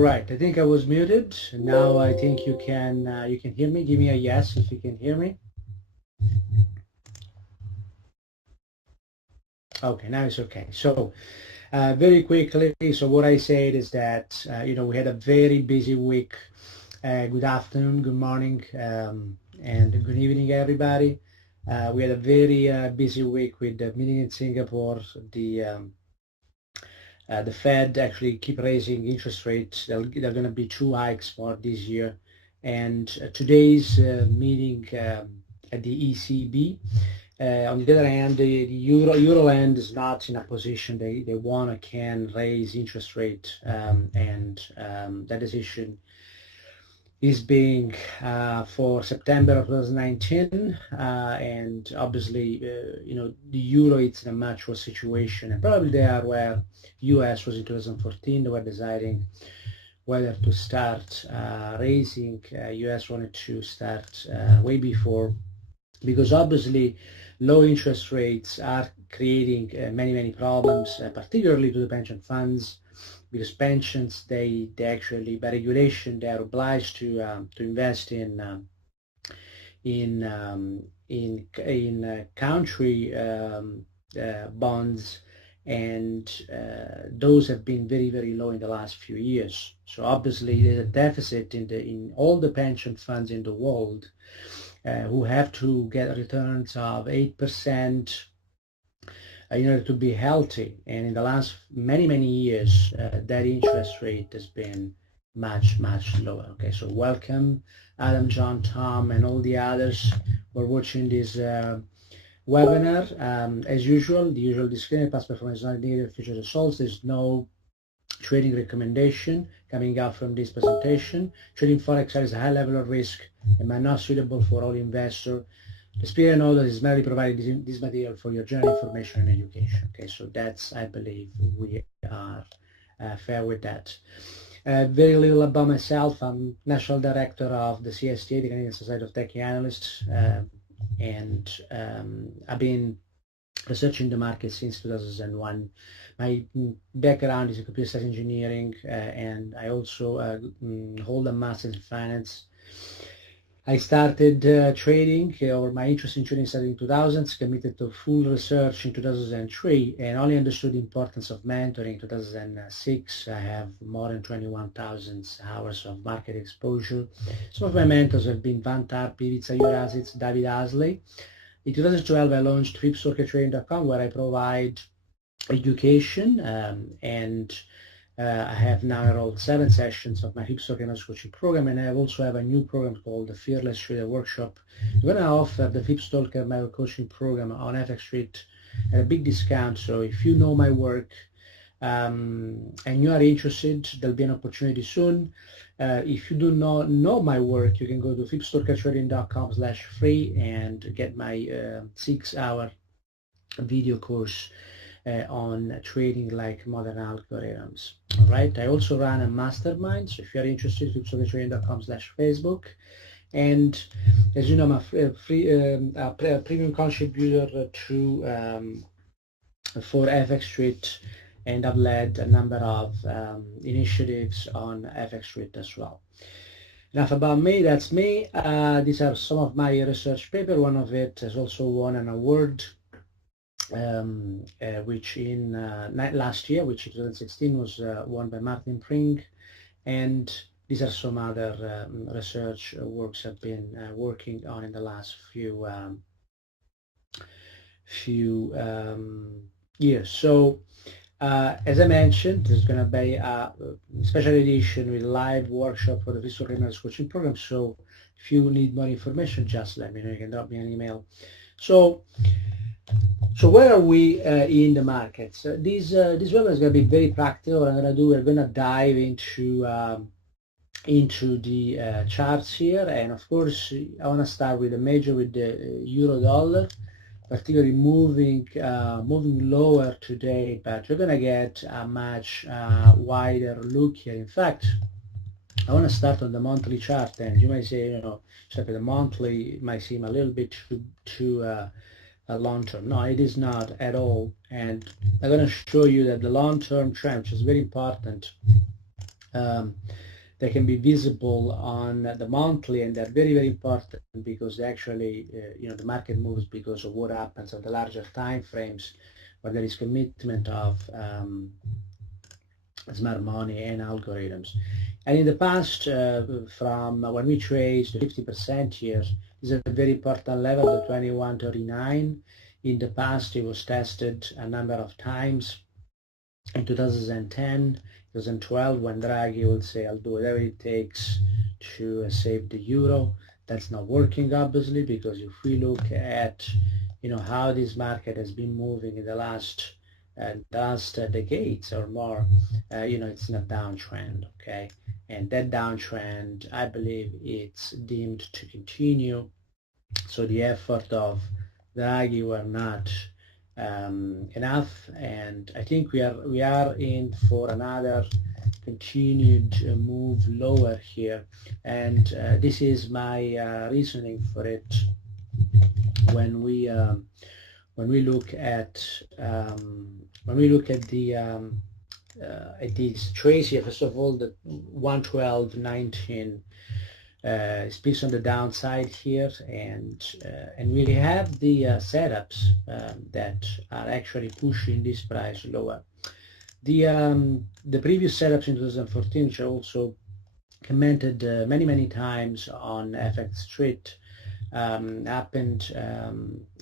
right, I think I was muted. Now I think you can hear me. Give me a yes if you can hear me. Okay, now it's okay. So very quickly, so what I said is that we had a very busy week. Good afternoon, good morning, and good evening, everybody. We had a very busy week with the meeting in Singapore. The Fed actually keep raising interest rates. They're going to be 2 hikes more this year. And today's meeting at the ECB. On the other hand, the Euroland is not in a position they want to can raise interest rate, and that decision is being for September of 2019, and obviously, the euro is in a much worse situation, and probably they are where US was in 2014. They were deciding whether to start raising. US wanted to start way before, because obviously low interest rates are creating many problems, particularly to the pension funds, because pensions they actually by regulation they are obliged to invest in country bonds, and those have been very low in the last few years. So obviously there's a deficit in all the pension funds in the world, who have to get returns of 8% in order to be healthy. And in the last many years, that interest rate has been much lower. Okay, so welcome Adam, John, Tom, and all the others who are watching this webinar. As usual, the usual disclaimer: past performance is not indicative of future results. There's no trading recommendation coming out from this presentation. Trading Forex has a high level of risk and might not suitable for all investors. The speaker and others is merely providing this material for your general information and education. Okay, so that's, I believe, we are fair with that. Very little about myself. I'm National Director of the CSTA, the Canadian Society of Tech Analysts, and I've been researching the market since 2001. My background is in computer science engineering, and I also hold a master's in finance. I started trading, or my interest in trading started in 2000s, committed to full research in 2003, and only understood the importance of mentoring in 2006. I have more than 21,000 hours of market exposure. Some of my mentors have been Van Tarp, Ivica Jurasic, David Asley. In 2012, I launched FlipStokerTrading.com, where I provide education, and I have now enrolled 7 sessions of my FlipStoker coaching program, and I also have a new program called the Fearless Trader Workshop. I'm going to offer the FlipStoker coaching program on FX Street at a big discount. So if you know my work and you are interested, there'll be an opportunity soon. If you do not know my work, you can go to FlipStokerTrading.com/free and get my 6-hour video course on trading like modern algorithms. All right. I also run a mastermind, so if you are interested, FlipStokerTrading.com/Facebook. And as you know, I'm a premium contributor to for FX Street, and I've led a number of initiatives on FX Street as well. Enough about me. That's me. These are some of my research papers. One of it has also won an award, which in last year, which in 2016 was won by Martin Pring, and these are some other research works I've been working on in the last few years. So as I mentioned, there's going to be a special edition with live workshop for the FlipStoker coaching program. So if you need more information, just let me know. You can drop me an email. So where are we in the markets? This webinar is going to be very practical. What I'm going to do, we're going to dive into the charts here, and of course I want to start with the euro dollar, particularly moving lower today, but we're going to get a much wider look here. In fact, I want to start on the monthly chart, and you might say, the monthly might seem a little bit too long-term. No, it is not at all. And I'm going to show you that the long-term trend, which is very important, they can be visible on the monthly, and they're very, very important because they actually, the market moves because of what happens on the larger time frames where there is commitment of smart money and algorithms. And in the past, from when we traced the 50% here, is a very important level, the 2139. In the past, it was tested a number of times. In 2010, 2012, when Draghi will say, I'll do whatever it takes to save the euro. That's not working, obviously, because if we look at, how this market has been moving in the last decades or more, it's in a downtrend, okay? And that downtrend, I believe, it's deemed to continue. So the effort of Draghi were not enough, and I think we are in for another continued move lower here, and this is my reasoning for it. When we look at these trades here, first of all, the 112.19 speaks on the downside here, and we have the setups that are actually pushing this price lower. The previous setups in 2014, which I also commented many times on FX Street, happened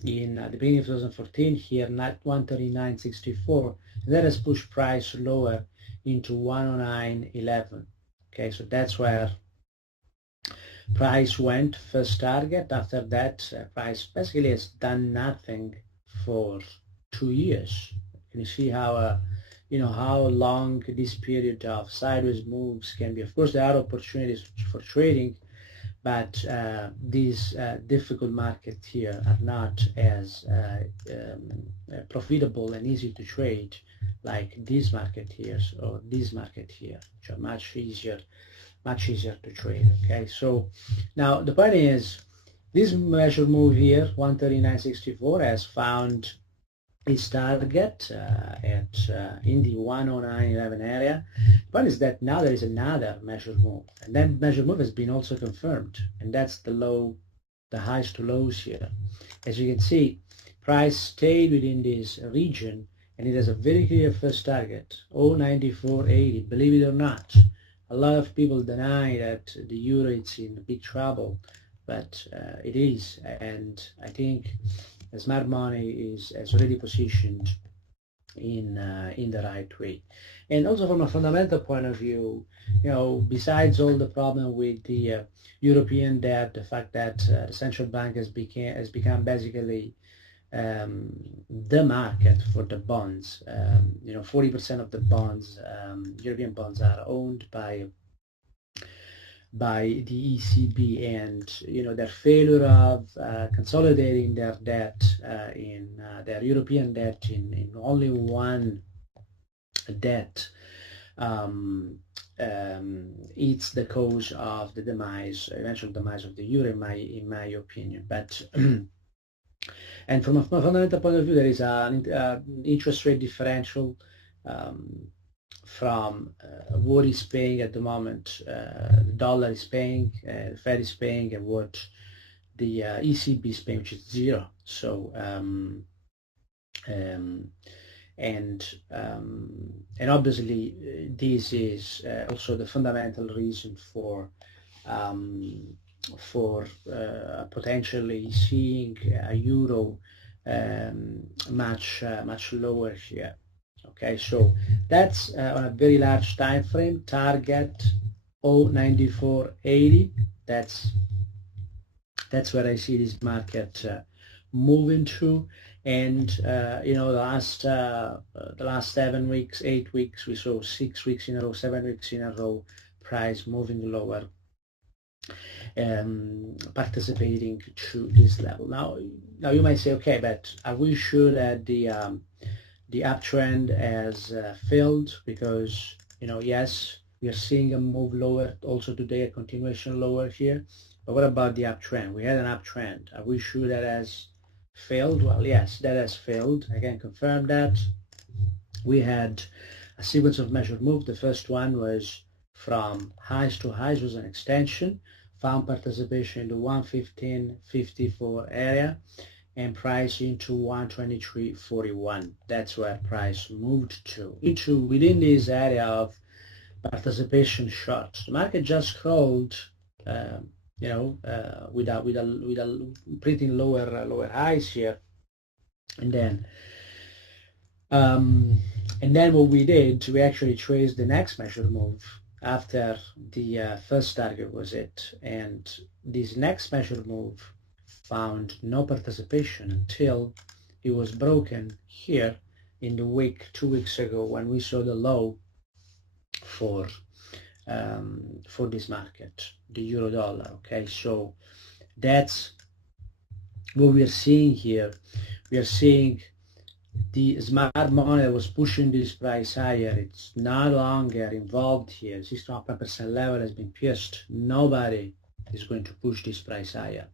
in the beginning of 2014 here, not 139.64, and that has pushed price lower into 109.11. Okay, so that's where price went first target. After that, price basically has done nothing for 2 years. Can you see how how long this period of sideways moves can be? Of course, there are opportunities for trading, but these difficult markets here are not as profitable and easy to trade like this market here or this market here, which are much easier to trade. Okay, so now the point is, this measure move here, 139.64, has found its target in the 109.11 area. The point is that now there is another measure move, and that measure move has been also confirmed, and that's the highs to lows here. As you can see, price stayed within this region, and it has a very clear first target, 094.80. Believe it or not, a lot of people deny that the euro is in big trouble, but it is, and I think smart money is already positioned in the right way. And also from a fundamental point of view, besides all the problem with the European debt, the fact that the central bank has become basically the market for the bonds. 40% of the bonds, European bonds, are owned by the ECB, and their failure of consolidating their debt their European debt in only one debt, it's the cause of the eventual demise of the euro, in my opinion. But and from a fundamental point of view, there is an interest rate differential from what is paying at the moment, the dollar is paying, the Fed is paying, and what the ECB is paying, which is zero. So and obviously this is also the fundamental reason for potentially seeing a euro much lower here. Okay, so that's on a very large time frame. Target 094.80. That's where I see this market moving to. And the last 7 weeks, 8 weeks, we saw 6 weeks in a row, 7 weeks in a row, price moving lower, participating to this level. Now you might say, okay, but are we sure that the uptrend has failed? Because yes, we are seeing a move lower also today, a continuation lower here. But what about the uptrend? We had an uptrend. Are we sure that has failed? Well, yes, that has failed. I can confirm that. We had a sequence of measured moves. The first one was from highs to highs was an extension, found participation in the 115.54 area, and price into 123.41. That's where price moved to. Within this area of participation short, the market just crawled, with a pretty lower highs here, and then what we did, we actually traced the next measured move after the first target was hit, and this next measured move found no participation until it was broken here in the week 2 weeks ago, when we saw the low for this market, the euro dollar. Okay, so that's what we are seeing here. We are seeing the smart money that was pushing this price higher. It's no longer involved here. 6.5% level has been pierced. Nobody is going to push this price higher.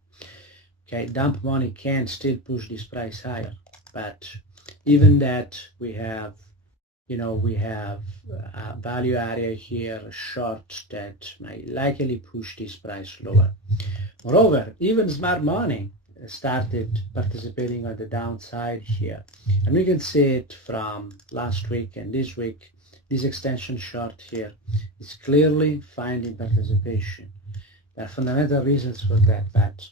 Okay, dump money can still push this price higher, but even that, we have a value area here, a short, that might likely push this price lower. Moreover, even smart money started participating on the downside here, and we can see it from last week and this week. This extension short here is clearly finding participation. There are fundamental reasons for that, but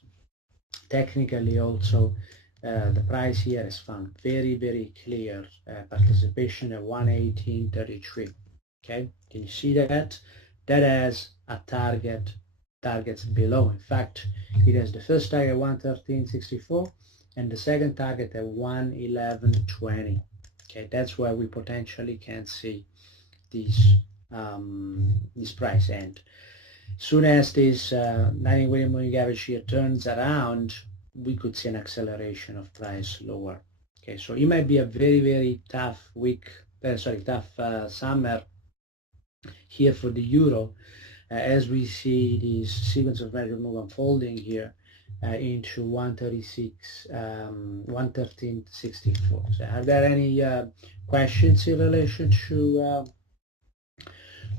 technically also the price here has found very clear participation at 118.33. Okay, can you see that? That has a targets below. In fact, it has the first target at 113.64 and the second target at 111.20. Okay, that's where we potentially can see this price end. Soon as this 90-day moving average here turns around, we could see an acceleration of price lower. Okay, so it might be a very tough summer here for the euro, as we see this sequence of measure move unfolding here into 113.64. So are there any questions in relation to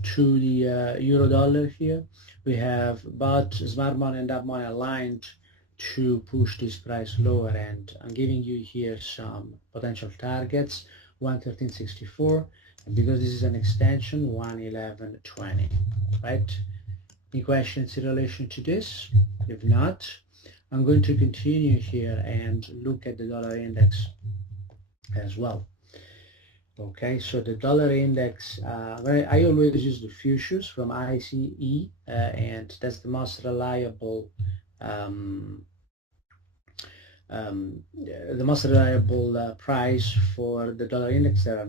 the euro dollar here? We have both smart money and dump money aligned to push this price lower, and I'm giving you here some potential targets: 113.64, and because this is an extension, 111.20. Right? Any questions in relation to this? If not, I'm going to continue here and look at the dollar index as well. Okay, so the dollar index, I always use the futures from ICE, and that's the most reliable price for the dollar index. There are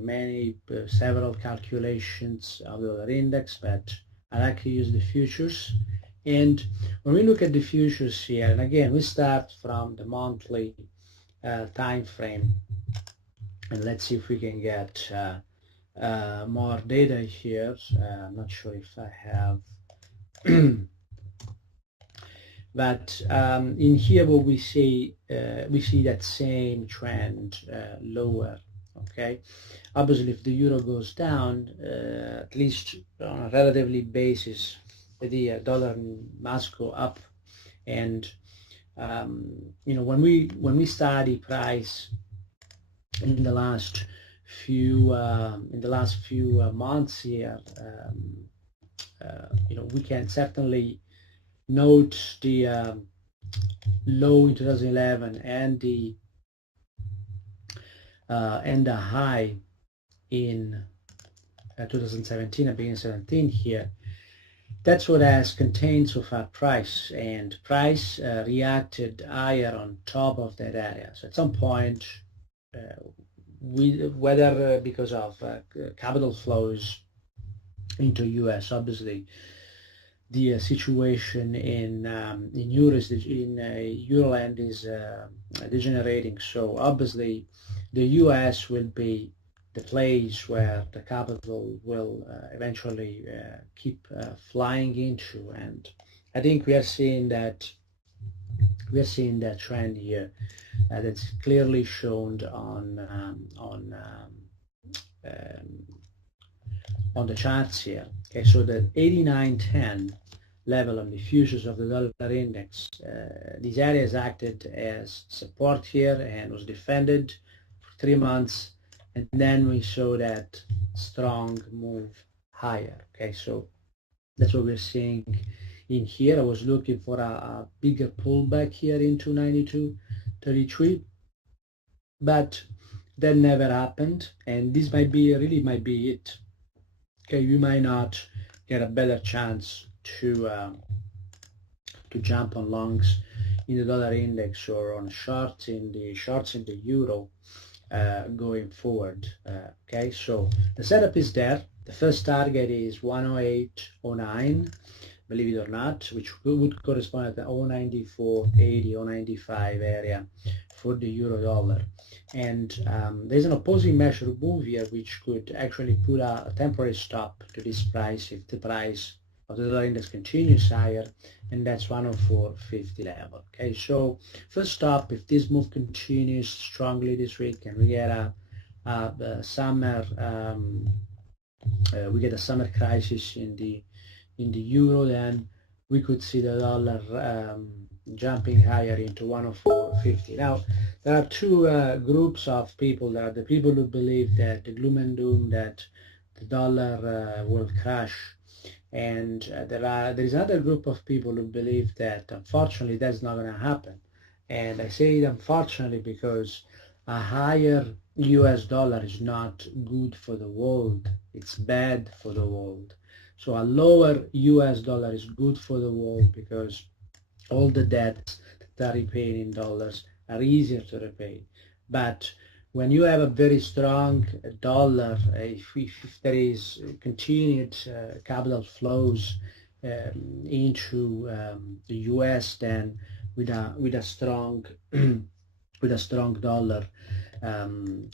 several calculations of the dollar index, but I like to use the futures. And when we look at the futures here, and again, we start from the monthly time frame, and let's see if we can get more data here. I'm not sure if I have but in here what we see that same trend lower. Okay, obviously if the euro goes down, at least on a relatively basis, the dollar must go up. And when we study price in the last few months here, we can certainly note the low in 2011 and the high in 2017 and beginning 17 here. That's what has contained so far price, and price reacted higher on top of that area. So at some point, whether because of capital flows into US, obviously the situation in Euroland is degenerating. So obviously the US will be the place where the capital will eventually keep flying into, and I think we are seeing that trend here that's clearly shown on the charts here. Okay, so the 89.10 level on the futures of the dollar index, these areas acted as support here and was defended for 3 months, and then we saw that strong move higher. Okay, so that's what we're seeing in here. I was looking for a bigger pullback here into 92.33, but that never happened, and this really might be it. Okay, you might not get a better chance to jump on longs in the dollar index or on shorts in the euro going forward. Okay, so the setup is there. The first target is 108.09, believe it or not, which would correspond to the 094.80, 095 area for the euro dollar. And there's an opposing measure move here which could actually put a temporary stop to this price if the price of the dollar index continues higher, and that's 104.50 level. Okay, so first stop, if this move continues strongly this week and we get a summer crisis in the euro, then we could see the dollar jumping higher into 104.50. Now, there are two groups of people. There are the people who believe that the gloom and doom that the dollar will crash, and there is another group of people who believe that unfortunately that's not going to happen. And I say it unfortunately because a higher US dollar is not good for the world. It's bad for the world. So a lower US dollar is good for the world because all the debts that are repaid in dollars are easier to repay. But when you have a very strong dollar, if there is continued capital flows into the US, then with a strong with a strong dollar,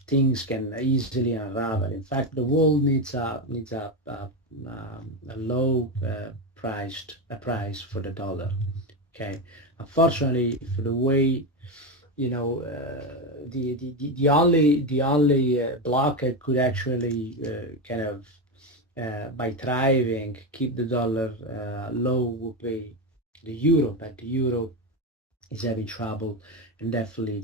things can easily unravel. In fact, the world needs a low price for the dollar. Okay, unfortunately, for the way the only blockade could actually kind of by thriving keep the dollar low would be the euro, but the euro is having trouble, and definitely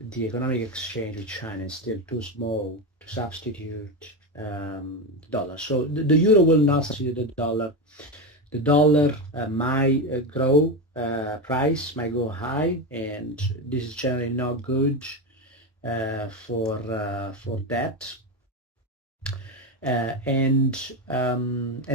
the economic exchange with China is still too small to substitute the dollar. So the euro will not substitute the dollar. The dollar might grow, price might go high, and this is generally not good for that. And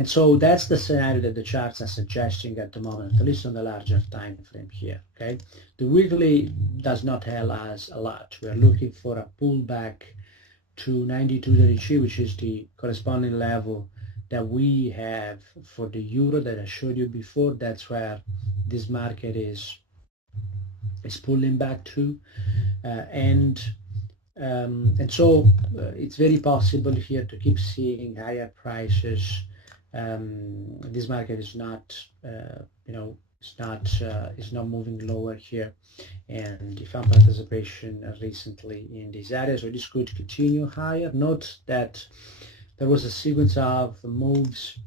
so that's the scenario that the charts are suggesting at the moment, at least on the larger time frame here. Okay, the weekly does not tell us a lot. We are looking for a pullback to 92.33, which is the corresponding level that we have for the euro that I showed you before. That's where this market is pulling back to, and so it's very possible here to keep seeing higher prices. This market is not, is not moving lower here, and if found participation recently in these areas, so this could continue higher. Note that there was a sequence of moves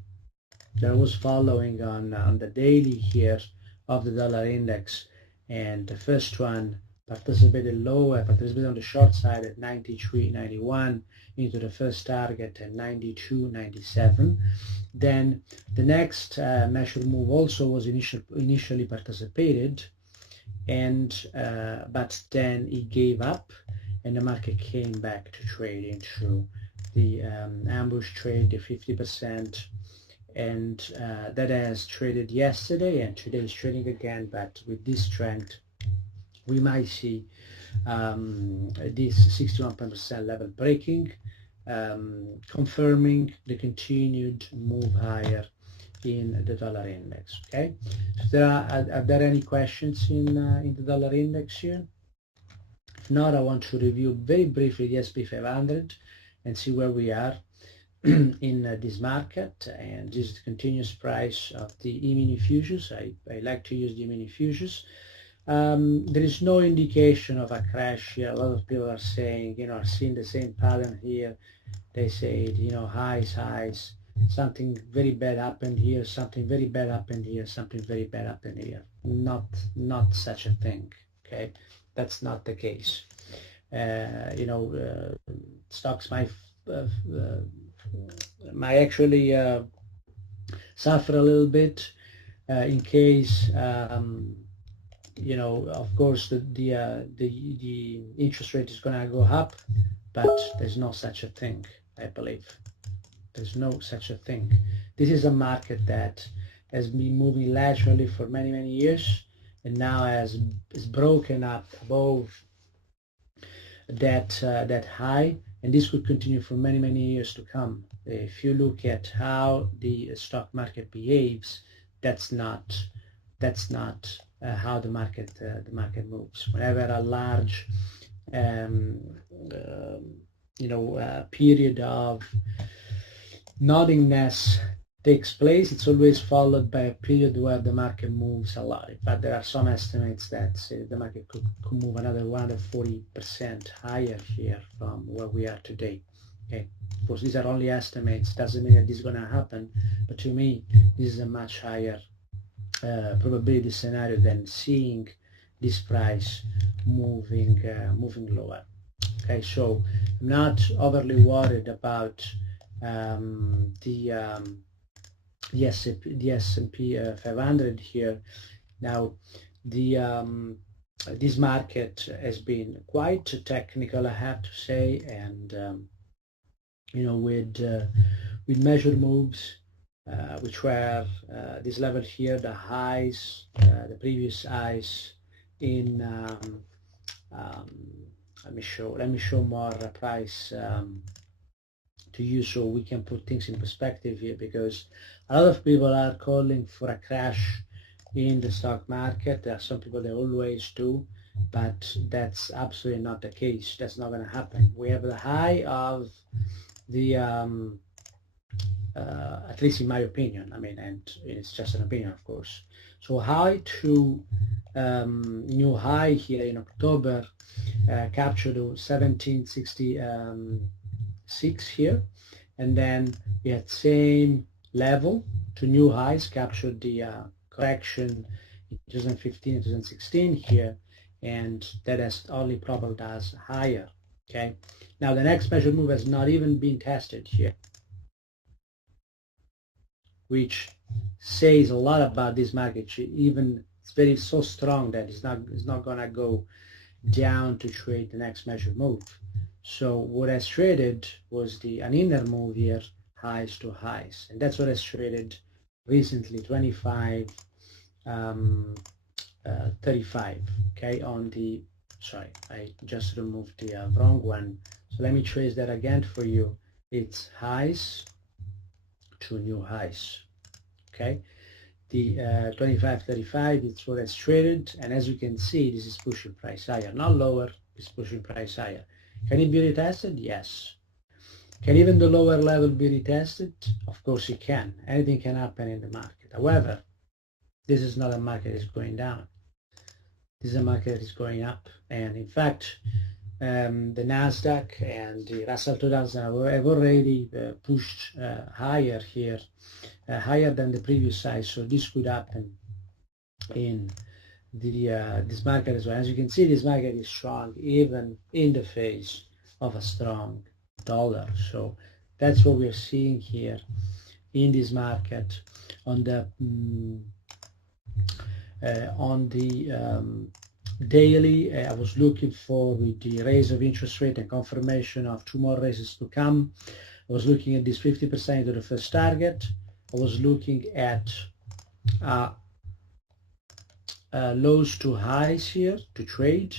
that was following on the daily here of the dollar index, and the first one participated lower, participated on the short side at 93.91 into the first target at 92.97. Then the next measured move also was initially participated, and but then it gave up, and the market came back to trading through the ambush trade, the 50%, and that has traded yesterday, and today is trading again, but with this trend we might see this 61% level breaking, confirming the continued move higher in the dollar index. Okay, so are there any questions in the dollar index here? If not, I want to review very briefly the SP 500 and see where we are in this market. And this is the continuous price of the E-mini futures. I like to use the E-mini futures. there is no indication of a crash here. A lot of people are saying, are seeing the same pattern here. They say, highs, something very bad happened here, something very bad happened here, something very bad happened here. Not such a thing. Okay, that's not the case. Stocks might actually suffer a little bit in case of course the interest rate is going to go up, but there's no such a thing. I believe there's no such a thing. This is a market that has been moving laterally for many years, and now is broken up above that high, and this could continue for many years to come. If you look at how the stock market behaves, that's not how the market moves. Whenever a large period of nothingness takes place, it's always followed by a period where the market moves a lot. In fact, there are some estimates that say the market could move another 140% higher here from where we are today. Okay, of course, these are only estimates. Doesn't mean that this is going to happen, but to me, this is a much higher probability scenario than seeing this price moving lower. Okay, so I'm not overly worried about the S&P 500 here. Now, this market has been quite technical, I have to say, and with measured moves, which were this level here, the highs, the previous highs in. Let me show more price to you so we can put things in perspective here, because a lot of people are calling for a crash in the stock market. There are some people that always do, but that's absolutely not the case. That's not going to happen. We have the high of the at least in my opinion, and it's just an opinion, of course. So high to new high here in October, captured 1766 here, and then we had same level to new highs, captured the correction in 2015 and 2016 here, and that has only propelled us higher. Okay, now the next measured move has not even been tested here, which says a lot about this market. Even it's so strong that it's not gonna go down to trade the next measured move. So what has traded was an inner move here, highs to highs, and that's what has traded recently, 25 35. Okay, on the I just removed the wrong one, so let me trace that again for you. It's highs to new highs. Okay, the 25.35 is what has traded, and as you can see, this is pushing price higher, not lower. It's pushing price higher. Can it be retested? Yes. Can even the lower level be retested? Of course it can. Anything can happen in the market. However, this is not a market that is going down. This is a market that is going up, and in fact, the Nasdaq and the Russell 2000 have already pushed higher here, higher than the previous high. So this could happen in this market as well. As you can see, this market is strong even in the face of a strong dollar. So that's what we're seeing here in this market. On the daily, I was looking for, with the raise of interest rate and confirmation of 2 more raises to come, I was looking at this 50% of the first target. I was looking at lows to highs here to trade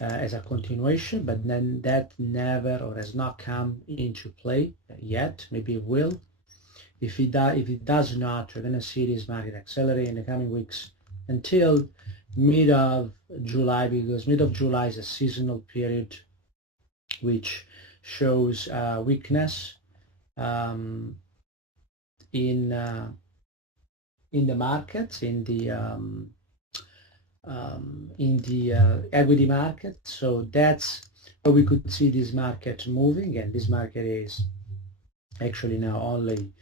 as a continuation, but then that never or has not come into play yet. Maybe it will. If it does not, we're going to see this market accelerate in the coming weeks until mid of July, because mid of July is a seasonal period which shows weakness in the markets, in the in the equity market. So that's where we could see this market moving, and this market is actually now only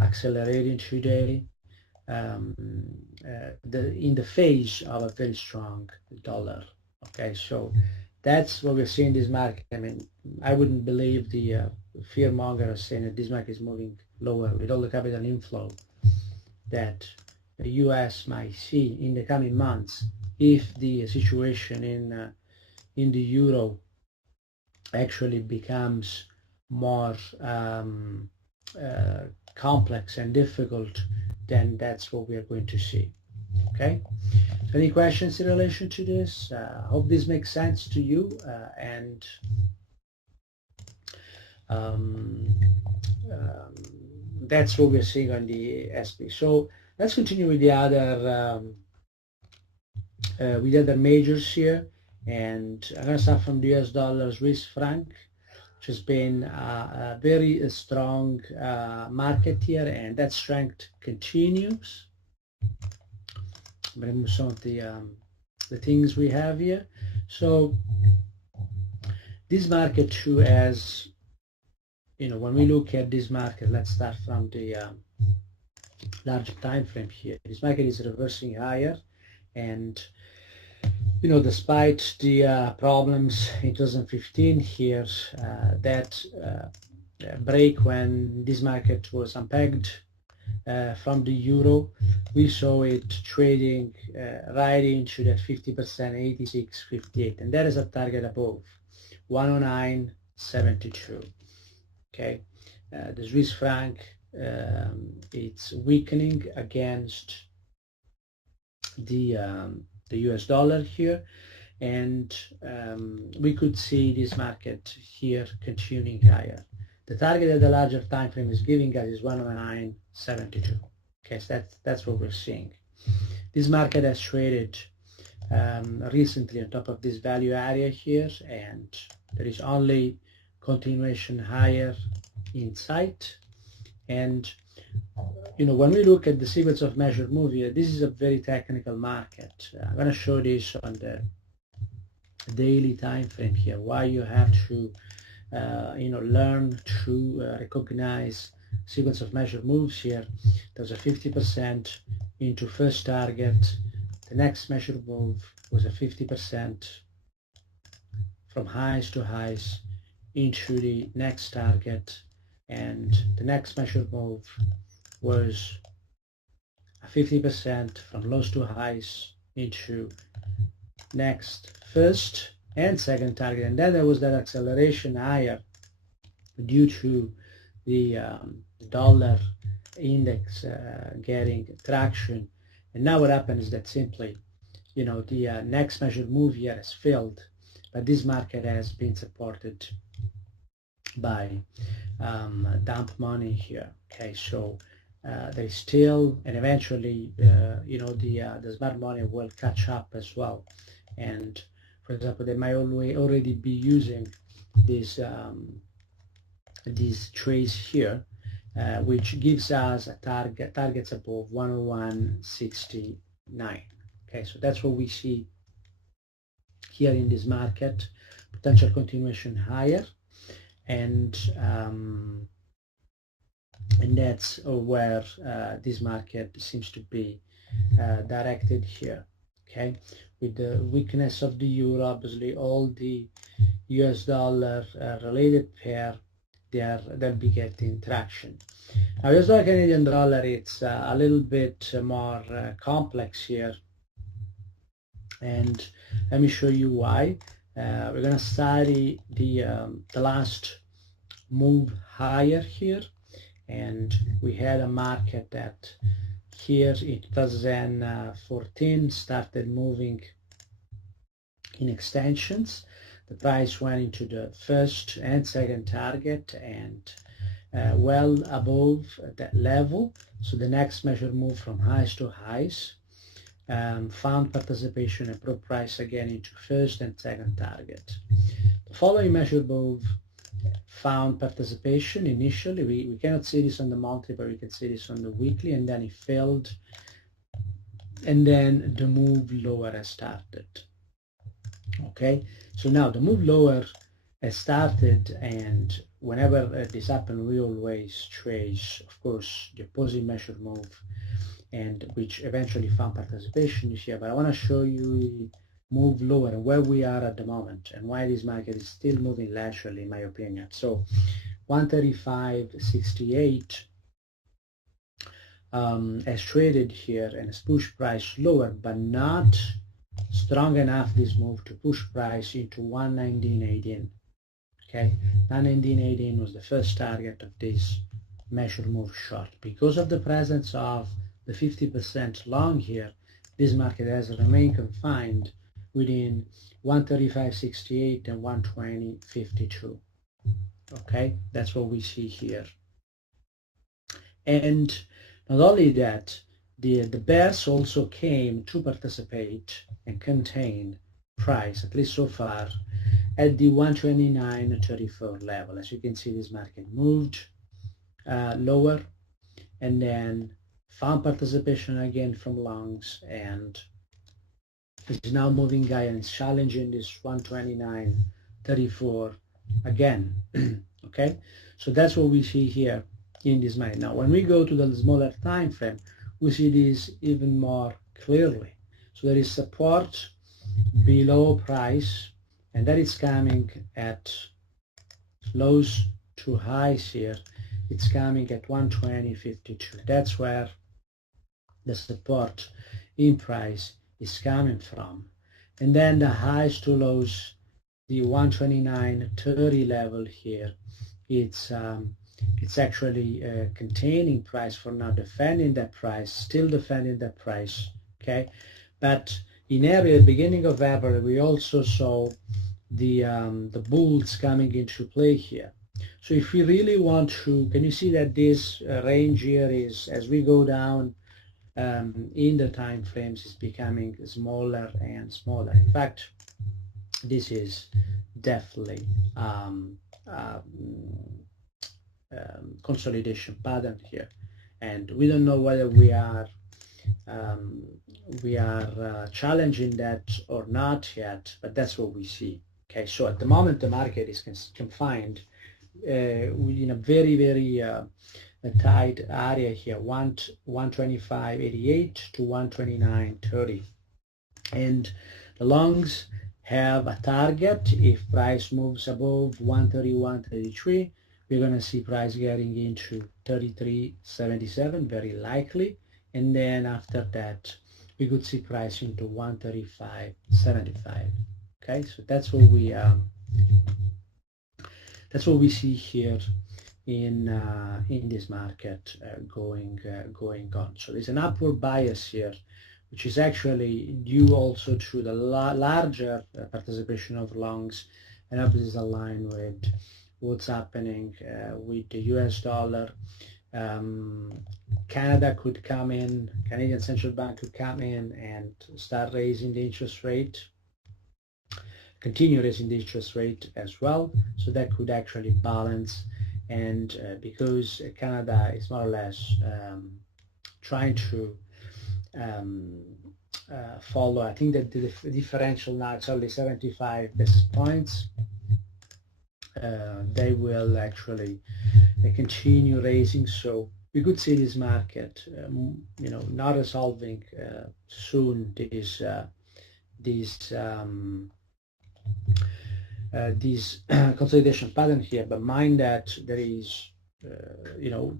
accelerating today in the face of a very strong dollar. Okay, so that's what we're seeing in this market. I mean, I wouldn't believe the fear mongers saying that this market is moving lower with all the capital inflow that the U.S. might see in the coming months if the situation in the euro actually becomes more complex and difficult, then that's what we are going to see. Okay. Any questions in relation to this? I hope this makes sense to you, and that's what we're seeing on the SP. So let's continue with the other majors here, and I'm going to start from the US dollar Swiss franc, which has been a very strong market here, and that strength continues. I'm going to move some of the things we have here. So this market too, has, when we look at this market, let's start from the larger time frame here. This market is reversing higher, and despite the problems in 2015 here, that break when this market was unpegged from the euro, we saw it trading right into that 50%, 86.58, and that is a target above 109.72. Okay, the Swiss franc, it's weakening against the US dollar here, and we could see this market here continuing higher. The target that the larger time frame is giving us is 109.72. Okay, so that's what we're seeing. This market has traded recently on top of this value area here, and there is only continuation higher in sight. And when we look at the sequence of measured move here, this is a very technical market. I'm going to show this on the daily time frame here, why you have to learn to recognize sequence of measured moves here. There's a 50% into first target. The next measured move was a 50% from highs to highs into the next target, and the next measured move was a 50% from lows to highs into next first and second target. And then there was that acceleration higher due to the dollar index getting traction. And now what happened is that simply, the next measured move here has failed, but this market has been supported by dump money here. Okay, so there is still, and eventually, the smart money will catch up as well. And for example, they might already be using these trades here, which gives us a targets above 101.69. Okay, so that's what we see here in this market, potential continuation higher, and that's where this market seems to be directed here. Okay, with the weakness of the euro, obviously all the US dollar related pair, they'll be getting traction. Now, US dollar Canadian dollar, it's a little bit more complex here, and let me show you why. We're going to study the last move higher here, and we had a market that here in 2014 started moving in extensions. The price went into the first and second target and well above that level. So the next measured move from highs to highs found participation and brought price again into first and second target. The following measured move found participation initially. We cannot see this on the monthly, but we can see this on the weekly, and then it failed and then the move lower has started. Okay, so now the move lower has started, and whenever this happens, we always trace, of course, the opposite measure move, and which eventually found participation here. But I want to show you move lower and where we are at the moment and why this market is still moving laterally, in my opinion. So 135.68 has traded here and has pushed price lower, but not strong enough this move to push price into 119.18. Okay, 119.18 was the first target of this measure move short. Because of the presence of the 50% long here, this market has remained confined within 135.68 and 120.52. Okay, that's what we see here. And not only that, the bears also came to participate and contain price, at least so far, at the 129.34 level. As you can see, this market moved lower and then found participation again from longs, and is now moving higher and challenging this 129.34 again. Okay, so that's what we see here in this market. Now, when we go to the smaller time frame, we see this even more clearly. So there is support below price, and that is coming at lows to highs here. It's coming at 120.52. That's where the support in price is coming from. And then the highs to lows, the 129.30 level here, it's actually containing price for now, defending that price, still defending that price. Okay, but in area beginning of April, we also saw the bulls coming into play here. So if we really want to, can you see that this range here is, as we go down in the time frames, is becoming smaller and smaller. In fact, this is definitely consolidation pattern here, and we don't know whether we are challenging that or not yet, but that's what we see. Okay, so at the moment the market is confined in a very tight area here, 125.88 to 129.30, and the longs have a target. If price moves above 131.33, we're going to see price getting into 33.77, very likely, and then after that we could see price into 135.75. Okay, so that's what we see here in this market going on. So there's an upward bias here, which is actually due also to the larger participation of longs, and obviously is aligned with what's happening with the US dollar. Canada could come in, Canadian Central Bank could come in and start raising the interest rate, continue raising the interest rate as well, so that could actually balance. And because Canada is more or less trying to follow, I think that the differential now is only 75 basis points, they will actually continue raising. So we could see this market, not resolving soon this consolidation pattern here. But mind that there is,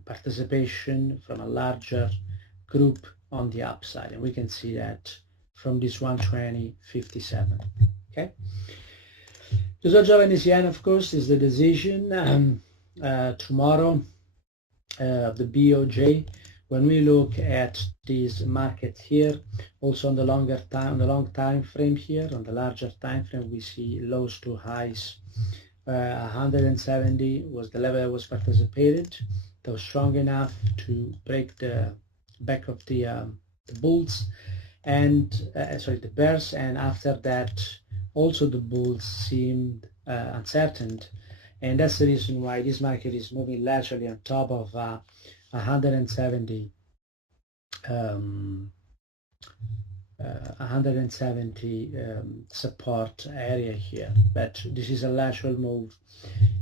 participation from a larger group on the upside, and we can see that from this 120.57. Okay. The Japanese yen, of course, is the decision tomorrow of the BOJ. When we look at this market here, also on the long time frame here, on the larger time frame, we see lows to highs. 170 was the level that was participated. That was strong enough to break the back of the bulls, and the bears, and after that also the bulls seemed uncertain, and that's the reason why this market is moving laterally on top of 170 170 support area here, but this is a lateral move,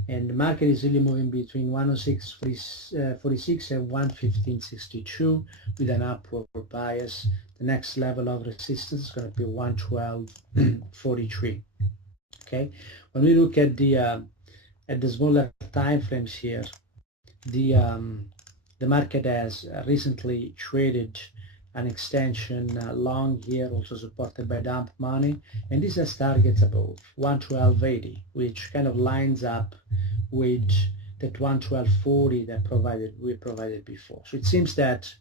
and the market is really moving between 106.46 and 115.62 with an upward bias. The next level of resistance is going to be 112.43. Okay, when we look at the smaller time frames here, the market has recently traded an extension long here, also supported by dump money, and this has targets above 112.80, which kind of lines up with that 112.40 that we provided before. So it seems that,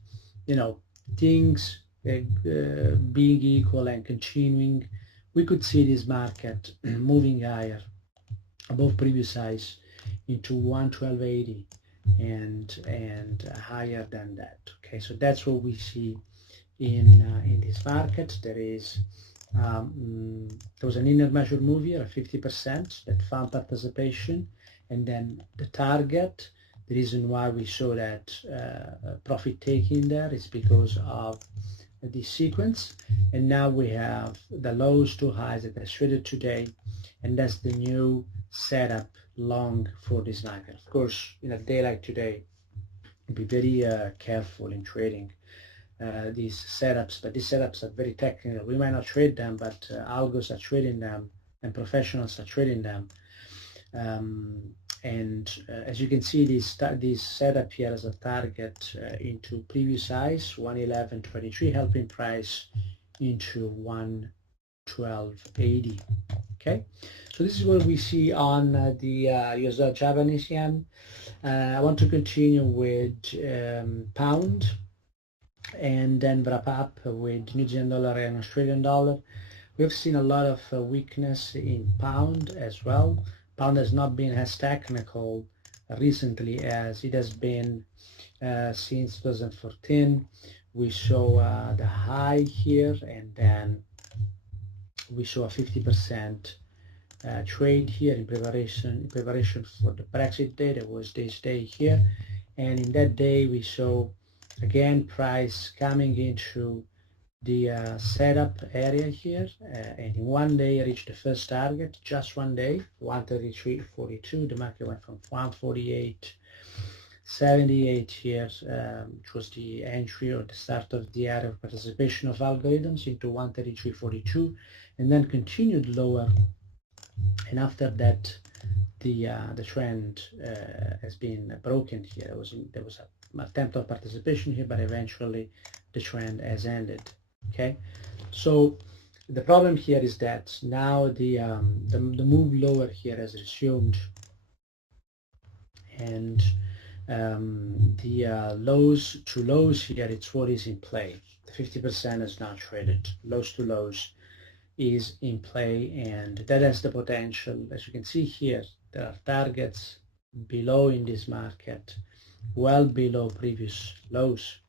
you know, things being equal and continuing, we could see this market moving higher above previous highs into 112.80 and higher than that. Okay, so that's what we see in this market. There was an inner measure move here of 50% that found participation, and then the target, the reason why we saw that profit taking there is because of this sequence, and now we have the lows to highs that are traded today, and that's the new setup long for this market. Of course, in a day like today, be very careful in trading these setups, but these setups are very technical. We might not trade them, but algos are trading them and professionals are trading them. As you can see, this setup here as a target into previous highs 111.23, helping price into 112.80. Okay, so this is what we see on the US dollar Japanese yen. I want to continue with pound, and then wrap up with New Zealand dollar and Australian dollar. We've seen a lot of weakness in pound as well. Pound has not been as technical recently as it has been since 2014. We saw the high here, and then we saw a 50% trade here in preparation for the Brexit day. There was this day here, and in that day we saw again price coming into the setup area here, and in one day reached the first target, just one day, 133.42. The market went from 148.78 here, which was the entry or the start of the area of participation of algorithms, into 133.42, and then continued lower, and after that the trend has been broken here. There was an attempt of participation here, but eventually the trend has ended. Okay, so the problem here is that now the move lower here has resumed, and the lows to lows here, it's what is in play. The 50% is not traded. Lows to lows is in play, and that has the potential. As you can see here, there are targets below in this market, well below previous lows.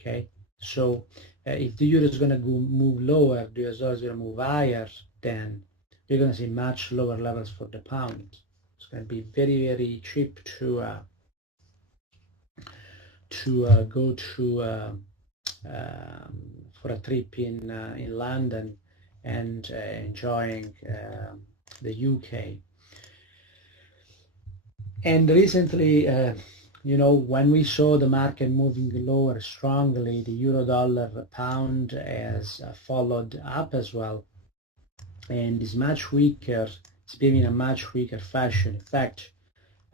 Okay, so if the euro is going to move lower, the US dollar is going to move higher, then you're going to see much lower levels for the pound. It's going to be very, very cheap to go to for a trip in London and enjoying the UK. And recently, you know, when we saw the market moving lower strongly, the euro dollar pound has followed up as well, and is much weaker. It's been in a much weaker fashion. In fact,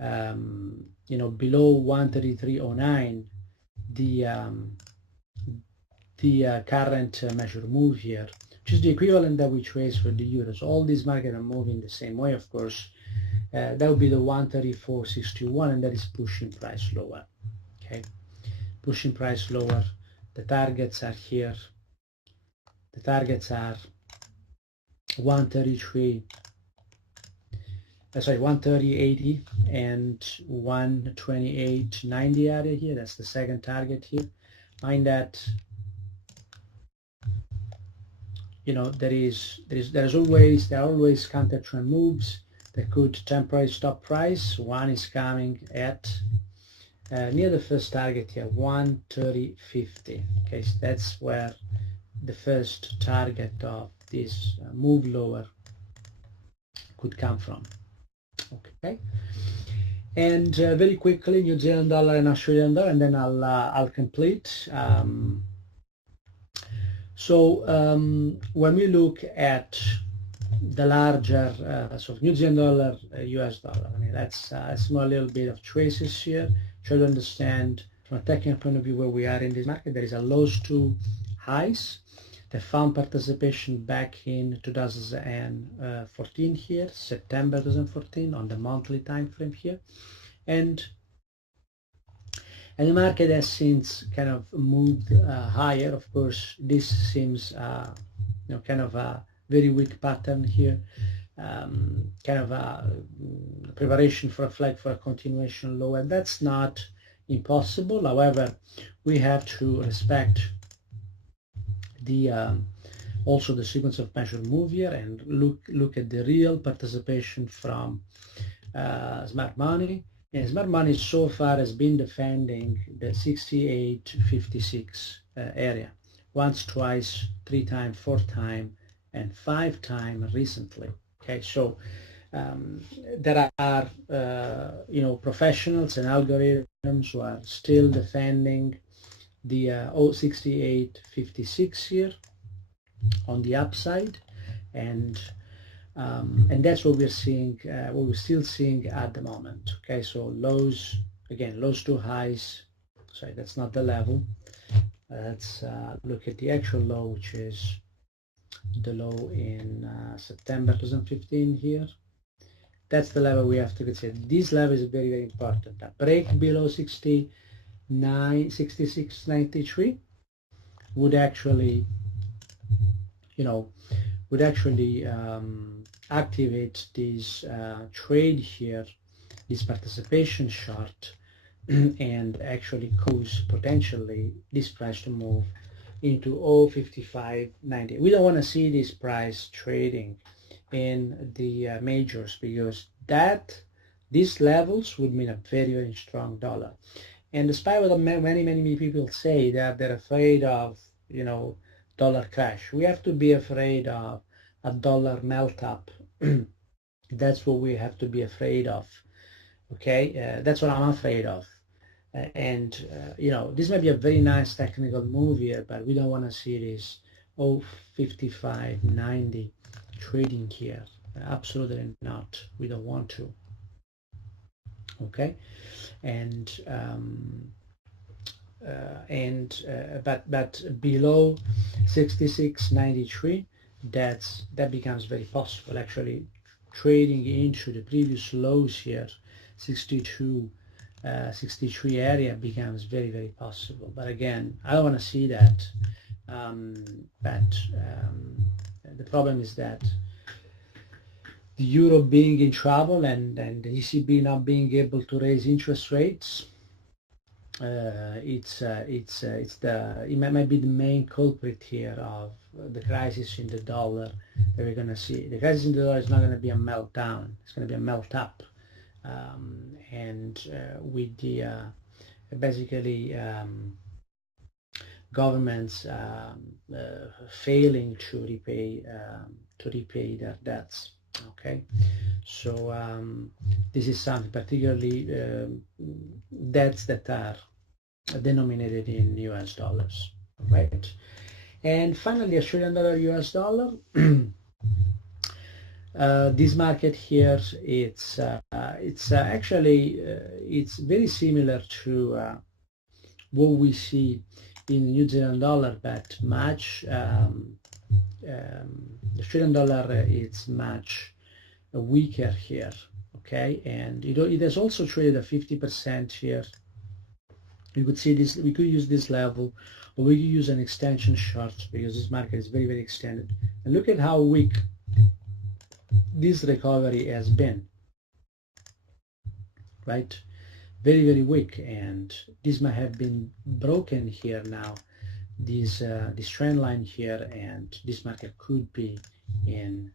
you know, below 133.09, the current measure move here, which is the equivalent that we trace for the euros. All these markets are moving the same way, of course. That would be the 134.61, and that is pushing price lower. Okay, pushing price lower. The targets are here. The targets are 130.80 and 128.90 area here. That's the second target here. Mind that, you know, there are always counter trend moves that could temporarily stop price. One is coming at near the first target here, 130.50. Okay, so that's where the first target of this move lower could come from. Okay, and very quickly, New Zealand dollar and Australian dollar, and then I'll complete. When we look at the larger so New Zealand dollar, US dollar, I mean let's know a little bit of traces here, try to understand from a technical point of view where we are in this market. There is a lows to highs. They found participation back in 2014 here, September 2014 on the monthly time frame here, and the market has since kind of moved higher. Of course, this seems kind of a very weak pattern here, kind of a preparation for a flag for a continuation low, and that's not impossible. However, we have to respect the also the sequence of measured move here and look at the real participation from smart money. And smart money so far has been defending the 68.56 area once, twice, 3 times, 4 times, and 5 times recently. Okay, so there are professionals and algorithms who are still defending the 68.56 here on the upside, and that's what we're seeing, what we're still seeing at the moment. Okay, so lows, again, lows to highs. Sorry, that's not the level. Let's look at the actual low, which is the low in September 2015 here. That's the level we have to consider. This level is very, very important. A break below 66.93 would actually, activate this trade here, this participation short, and actually cause potentially this price to move into 0.5590. We don't want to see this price trading in the majors, because these levels would mean a very, very strong dollar. And despite what many people say that they're afraid of, dollar crash, we have to be afraid of a dollar melt up. That's what we have to be afraid of. Okay, that's what I'm afraid of. This might be a very nice technical move here, but we don't want to see this 0.5590 trading here. Absolutely not. We don't want to. Okay, but below 66.93, that becomes very possible. Actually, trading into the previous lows here, 63 area, becomes very, very possible. But again, I don't want to see that. The problem is that the euro being in trouble and the ECB not being able to raise interest rates, it might be the main culprit here of the crisis in the dollar that we're going to see. The crisis in the dollar is not going to be a meltdown; it's going to be a melt up, with the basically governments failing to repay their debts. Okay, so this is something, particularly debts that are denominated in US dollars, right? And finally, Australian dollar, US dollar. This market here, it's very similar to what we see in New Zealand dollar, but much the Australian dollar is much weaker here. Okay, and it has also traded a 50% here. You could see this. We could use this level, or we could use an extension short, because this market is very, very extended. And look at how weak this recovery has been. Right, very, very weak, and this might have been broken here now. This trend line here, and this market could be in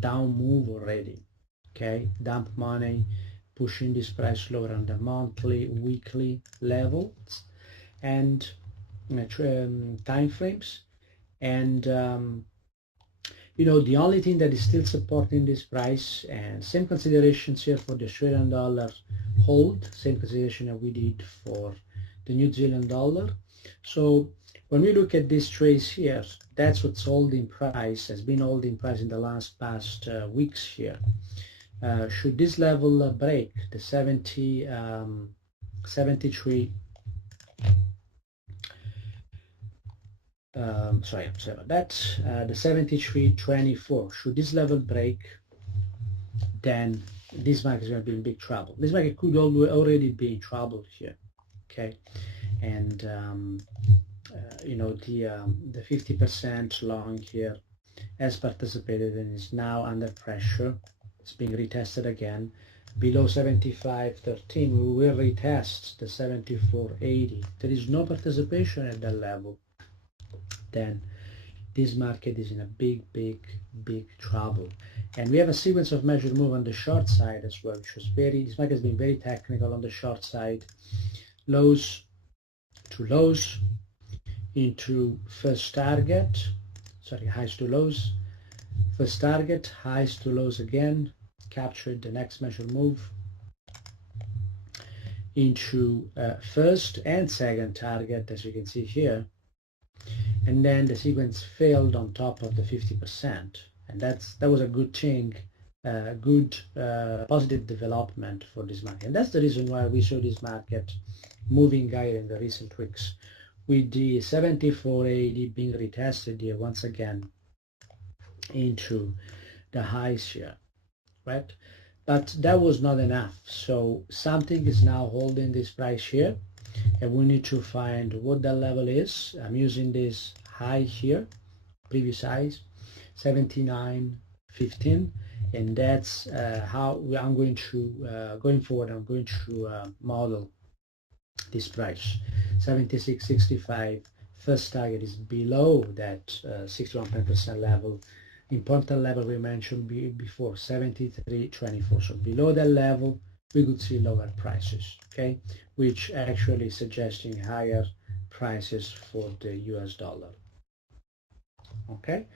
down move already. Okay, dump money, pushing this price lower on the monthly, weekly levels, and time frames. And the only thing that is still supporting this price, and same considerations here for the Australian dollar hold, same consideration that we did for the New Zealand dollar. So when we look at this trace here, that's what's holding price, has been holding price in the past weeks here. Should this level break, the 73, sorry about that, the 73.24, should this level break, then this market is going to be in big trouble. This market could already be in trouble here, okay? And the 50% long here has participated and is now under pressure. It's being retested again below 75.13. We will retest the 74.80. There is no participation at that level, then this market is in a big trouble. And we have a sequence of measured move on the short side as well, which was this market has been very technical on the short side. Lows to lows into first target, highs to lows, first target, highs to lows again, captured the next measured move into first and second target, as you can see here. And then the sequence failed on top of the 50%, and that was a good thing, good positive development for this market. And that's the reason why we saw this market moving higher in the recent weeks, with the 74.80 being retested here once again into the highs here, right? But that was not enough, so something is now holding this price here, and we need to find what that level is. I'm using this high here, previous highs, 79.15, and that's how I'm going to going forward. I'm going to model this price. 76.65. First target is below that 61% level. Important level we mentioned before, 73.24. So below that level, we could see lower prices, okay, which actually suggesting higher prices for the US dollar. Okay,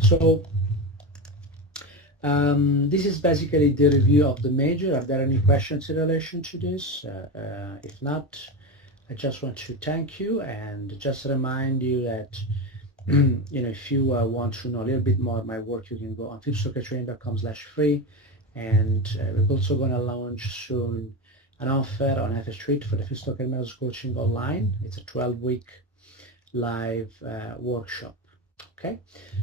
so this is basically the review of the major. Are there any questions in relation to this? If not, I just want to thank you and just remind you that if you want to know a little bit more of my work, you can go on fibsoccertraining.com/free. And we're also going to launch soon an offer on FS Street for the FibStocker Methods Coaching Online. It's a 12-week live workshop. Okay,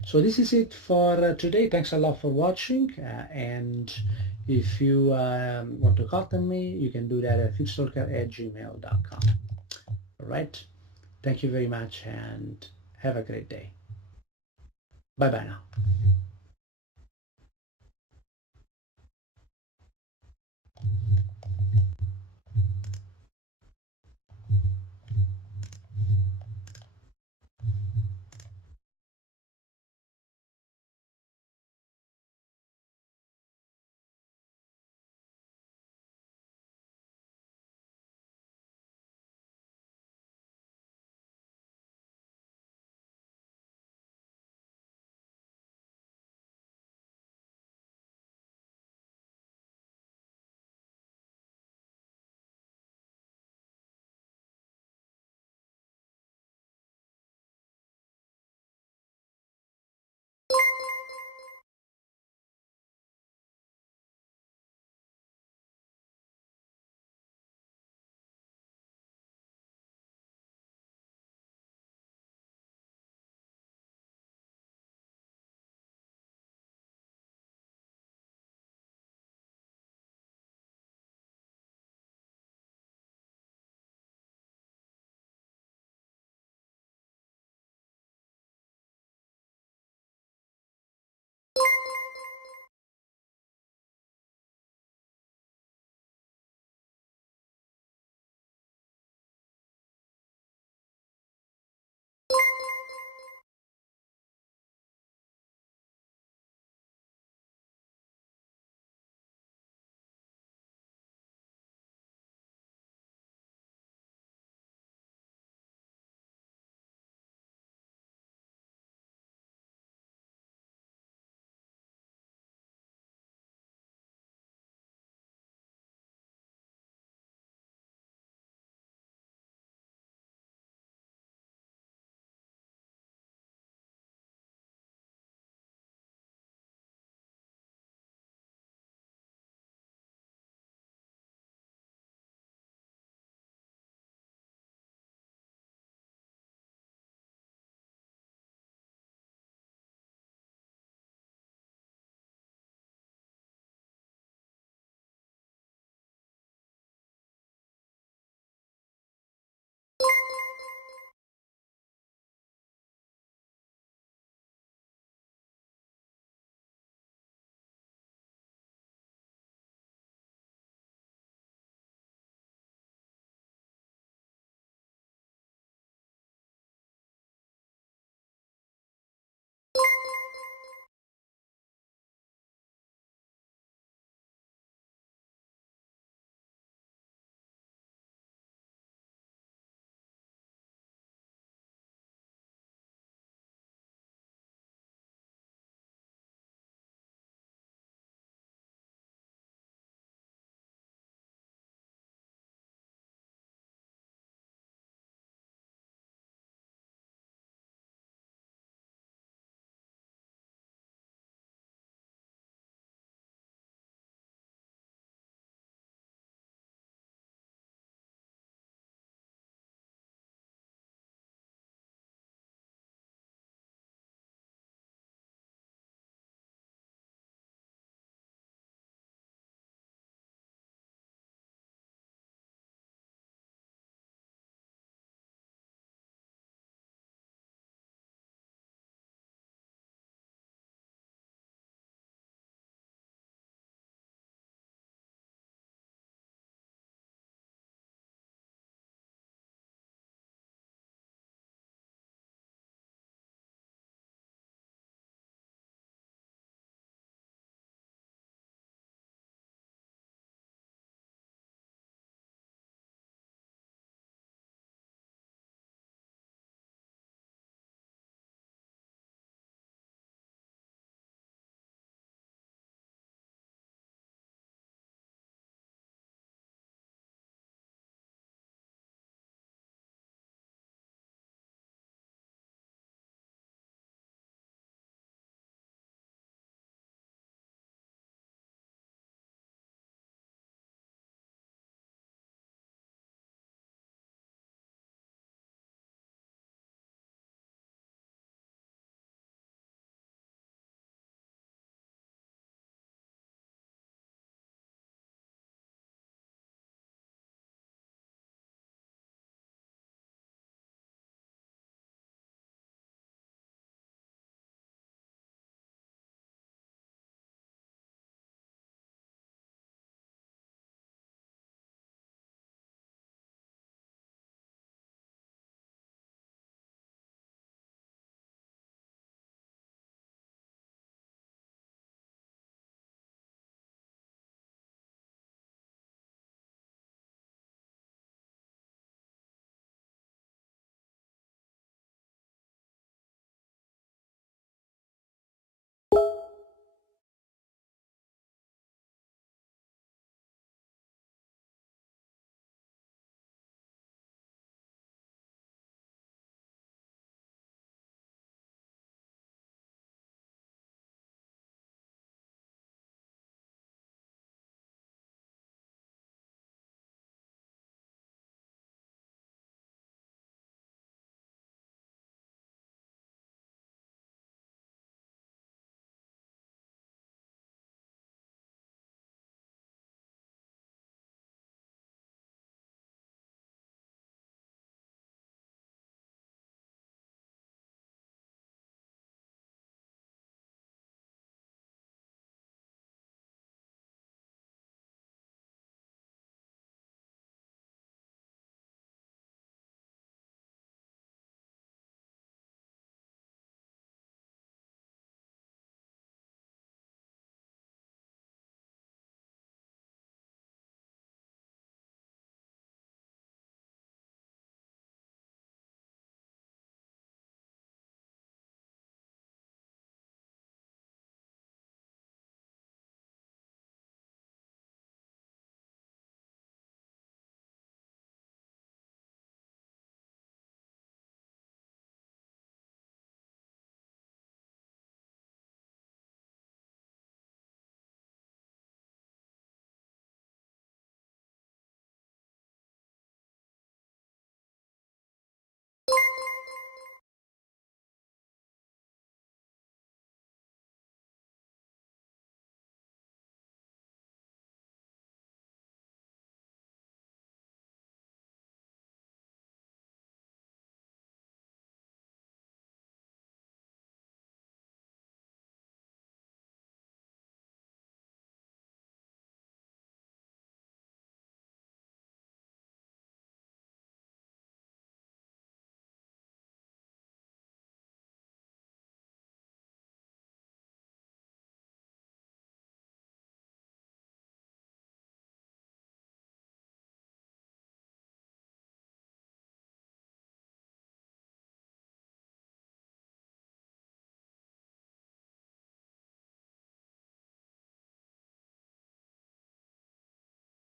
so this is it for today. Thanks a lot for watching. And if you want to contact me, you can do that at fibstalker@gmail.com. All right. Thank you very much and have a great day. Bye-bye now.